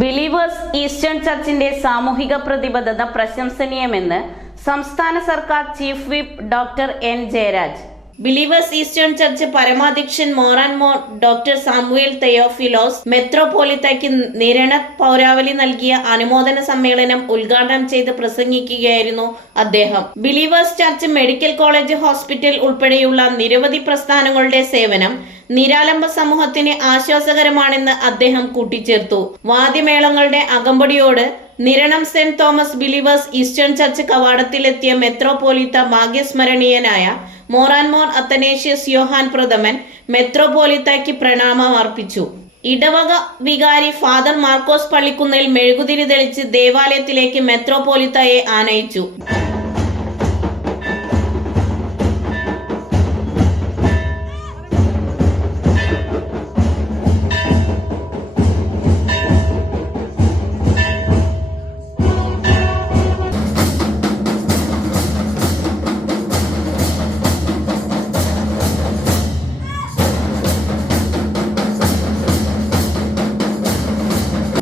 Believers eastern ചർച്ചിന്റെ സാമൂഹിക പ്രതിബദ്ധത പ്രശംസനീയമെന്ന് സംസ്ഥാന സർക്കാർ chief whip doctor N Jayaraj. Believers eastern church പരമാധ്യക്ഷൻ Moran Mor doctor Samuel Theophilos മെത്രോപോലിത്തയ്ക്ക് നിരണ പൗരാവലി നൽകിയ അനുമോദന സമ്മേളനം ഉദ്ഘാടനം ചെയ്ത് പ്രസംഗിക്കുകയായിരുന്നു അദ്ദേഹം. Believers church medical college hospital ഉൾപ്പെടെയുള്ള നിരവധി പ്രസ്ഥാനങ്ങളുടെ സേവനം നിരാലംബ സമൂഹത്തിന് ആശ്വാസകരമാണെന്ന് അദ്ദേഹം കൂട്ടിച്ചേർത്തു. വാദ്യമേളങ്ങളുടെ അകമ്പടിയോട് Niranam saint Thomas believers eastern church കവാടത്തിലെത്തിയ മെത്രോപോലിത്ത ഭാഗ്യസ്മരണീയനായ മോറാൻമോർ അത്തനേഷ്യസ് യോഹാൻ പ്രഥമൻ മെത്രോപോലിത്തയ്ക്ക് പ്രണാമം അർപ്പിച്ചു ഇടവക വികാരി ഫാദർ മാർക്കോസ് പള്ളിക്കുന്നേൽ മെഴുകുതിരി തെളിച്ച് ദേവാലയത്തിലേക്ക് മെത്രോപോലിത്തയെ ആനയിച്ചു.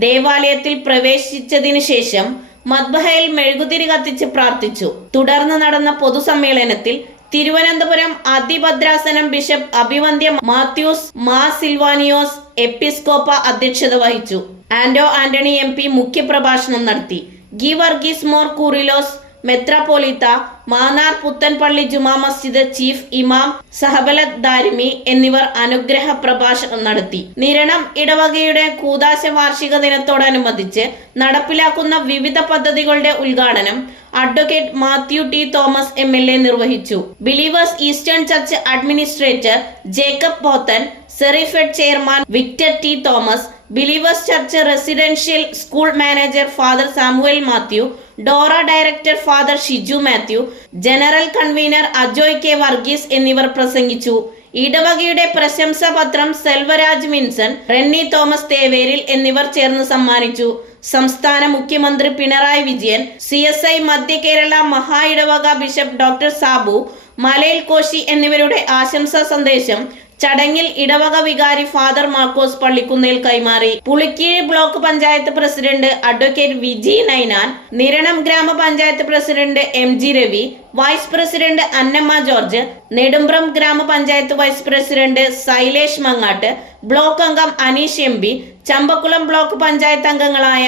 ദേവാലയത്തിൽ പ്രവേശിച്ചതിനു ശേഷം മദ്ബഹയിൽ മെഴുകുതിരി കത്തിച്ച് പ്രാർത്ഥിച്ചു. തുടർന്ന് നടന്ന പൊതുസമ്മേളനത്തിൽ തിരുവനന്തപുരം അതിഭദ്രാസനം ബിഷപ്പ് അഭിവന്ദ്യ മാത്യൂസ് മാ സിൽവാനിയോസ് എപ്പിസ്കോപ്പ അധ്യക്ഷത വഹിച്ചു. ആന്റോ ആന്റണി എം പി മുഖ്യപ്രഭാഷണം നടത്തി. ഗി വർഗീസ് മോർ കൂറിലോസ് മെത്രാപോലിത്ത മാന്നാർ പുത്തൻപള്ളി ജുമാ മസ്ജിദ് ചീഫ് ഇമാം സഹബലത് ദാരിമി എന്നിവർ അനുഗ്രഹ പ്രഭാഷണം നടത്തി. നിരണം ഇടവകയുടെ കൂതാശ വാർഷിക ദിനത്തോടനുബന്ധിച്ച് നടപ്പിലാക്കുന്ന വിവിധ പദ്ധതികളുടെ ഉദ്ഘാടനം advocate Mathew T Thomas M L A നിർവഹിച്ചു. Believers eastern church administrator Jacob Pothen Serifed chairman Victor T Thomas believers church residential school manager father Samuel Mathew Dora director father Shiju Mathew general convener Ajoy K Varghese എന്നിവർ പ്രസംഗിച്ചു. ഇടവകയുടെ പ്രശംസ പത്രം Selvaraj Vinson Renny Thomas Theveril എന്നിവർ ചേർന്ന് സമ്മാനിച്ചു. സംസ്ഥാന മുഖ്യമന്ത്രി Pinarayi Vijayan C S I മധ്യ കേരള മഹാ ഇടവക ബിഷപ്പ് ഡോക്ടർ സാബു മലയിൽ കോശി എന്നിവരുടെ ആശംസാ സന്ദേശം ചടങ്ങിൽ ഇടവക വികാരി ഫാദർ മാർക്കോസ് പള്ളിക്കുന്നേൽ കൈമാറി. Pulikeezh block panchayat president advocate Viji Ninan Niranam grama panchayat president M G Ravi vice president Annamma George Nedumpram grama panchayat vice president Sailesh Mangattu block അംഗം Aneesh M P Champakulam block panchayat അംഗങ്ങളായ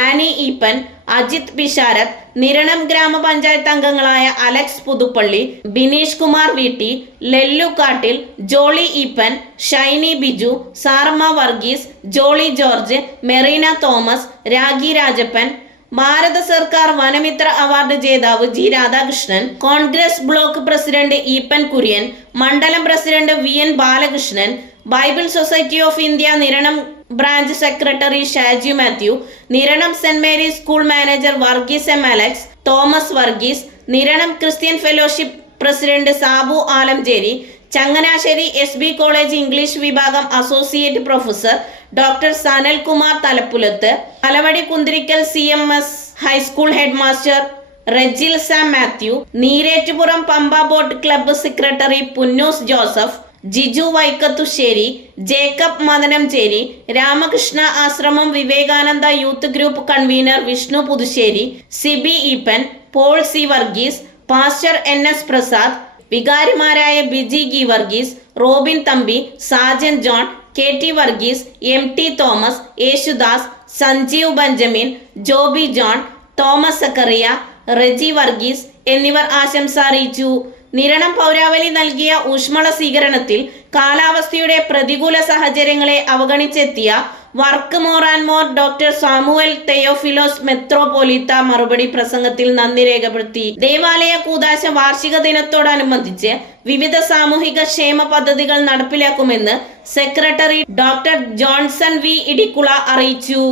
Annie Eapen Ajith Pisharath Niranam ഗ്രാമപഞ്ചായത്ത് അംഗങ്ങളായ Alex Puthuppally Bineesh Kumar വീട്ടി ലെല്ലു കാട്ടിൽ Jolly Eapen Shiny Biju Sarma Varghese Jolly George Merina Thomas Ragi Rajappan ഭാരത സർക്കാർ Vanamitra award ജേതാവ് G Radhakrishnan Congress block president Eapen Kurian മണ്ഡലം president V N Balakrishnan Bible society of India Niranam branch secretary Shaji Mathew Niranam saint Mary's school manager Varghese M Alex Thomas Varghese Niranam Christian fellowship president Sabu Alancherry Changanassery S B college English വിഭാഗം associate professor doctor Sanal Kumar Thalappulath Thalavady Kunthirickal C M S high school head master Rejil Sam Mathew Neerettupuram Pampa boat club secretary Punnoose Joseph Jiju Vaikathussery Jacob Madanamcheri Ramakrishna ആശ്രമം Vivekananda youth group convener Vishnu Puthussery Sibi Eapen Paul C Varghese pastor N S Prasad വികാരിമാരായ Biji ഗി Varghese Robin Thampi Sajan John K T Varghese M T Thomas Yesudas Sanjeev Benjamin Joby John Thomas Zachariah Reji Varghese എന്നിവർ ആശംസ അറിയിച്ചു. നിരണം പൗരാവലി നൽകിയ ഊഷ്മള സ്വീകരണത്തിൽ കാലാവസ്ഥയുടെ പ്രതികൂല സാഹചര്യങ്ങളെ അവഗണിച്ചെത്തിയ work more and more doctor Samuel Theophilos മെത്രോപൊലീത്ത മറുപടി പ്രസംഗത്തിൽ നന്ദി രേഖപ്പെടുത്തി. ദേവാലയ കൂതാശ വാർഷിക ദിനത്തോടനുബന്ധിച്ച് വിവിധ സാമൂഹിക ക്ഷേമ പദ്ധതികൾ നടപ്പിലാക്കുമെന്ന് secretary doctor Johnson V Idicula അറിയിച്ചു.